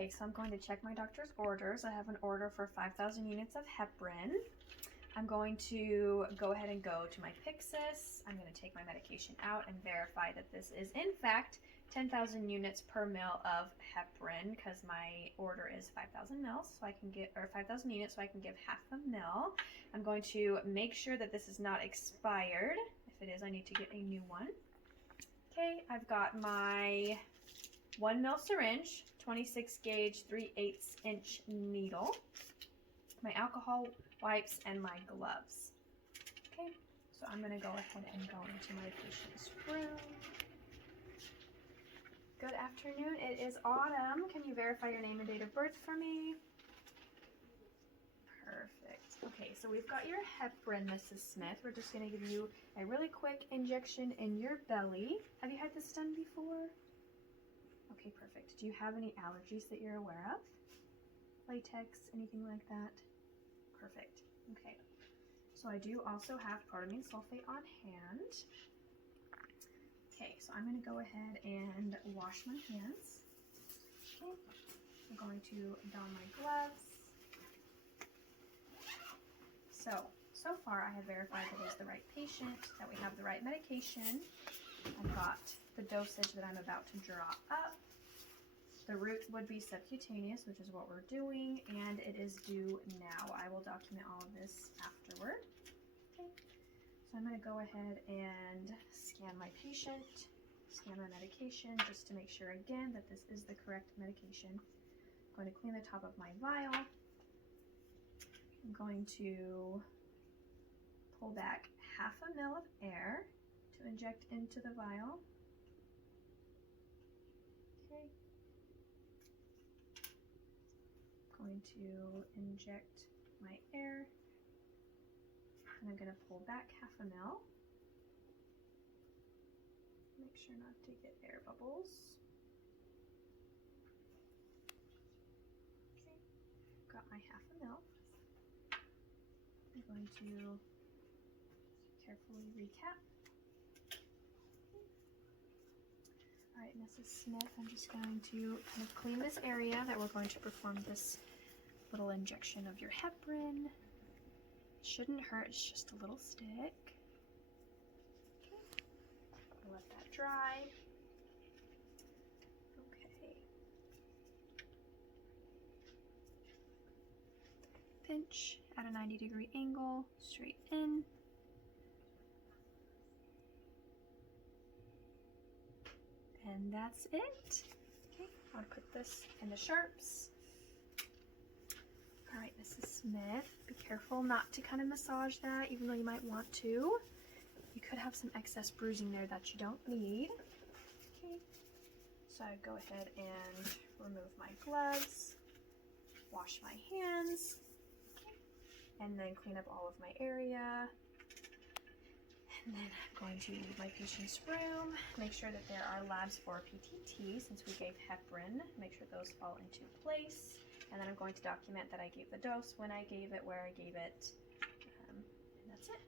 Okay, so I'm going to check my doctor's orders. I have an order for 5,000 units of heparin. I'm going to go ahead and go to my Pyxis. I'm going to take my medication out and verify that this is in fact 10,000 units per mil of heparin, because my order is 5,000 mils, so I can get, or 5,000 units, so I can give half a mil. I'm going to make sure that this is not expired. If it is, I need to get a new one. Okay, I've got my 1 mil syringe, 26 gauge, 3/8 inch needle, my alcohol wipes, and my gloves. Okay, so I'm going to go ahead and go into my patient's room. Good afternoon, it is Autumn. Can you verify your name and date of birth for me? Perfect. Okay, so we've got your heparin, Mrs. Smith. We're just going to give you a really quick injection in your belly. Have you had this done before? Okay, perfect. Do you have any allergies that you're aware of? Latex, anything like that? Perfect. Okay. So I do also have protamine sulfate on hand. Okay, so I'm going to go ahead and wash my hands. Okay. I'm going to don my gloves. So far I have verified that it's the right patient, that we have the right medication. I've got the dosage that I'm about to draw up. The route would be subcutaneous, which is what we're doing, and it is due now. I will document all of this afterward. Okay. So I'm going to go ahead and scan my patient, scan my medication, just to make sure again that this is the correct medication. I'm going to clean the top of my vial. I'm going to pull back half a mil of air to inject into the vial. Okay. I'm going to inject my air, and I'm going to pull back half a mil. Make sure not to get air bubbles. Okay, got my half a mil. I'm going to carefully recap. All right, Mrs. Smith, I'm just going to kind of clean this area that we're going to perform this little injection of your heparin. It shouldn't hurt, it's just a little stick. Okay, let that dry. Okay. Pinch at a 90-degree angle, straight in. And that's it. Okay, I'll put this in the sharps. All right, Mrs. Smith, be careful not to kind of massage that, even though you might want to. You could have some excess bruising there that you don't need. Okay, so I go ahead and remove my gloves, wash my hands, okay, and then clean up all of my area. And then I'm going to leave my patient's room, make sure that there are labs for PTT since we gave heparin, make sure those fall into place. And then I'm going to document that I gave the dose, when I gave it, where I gave it, and that's it.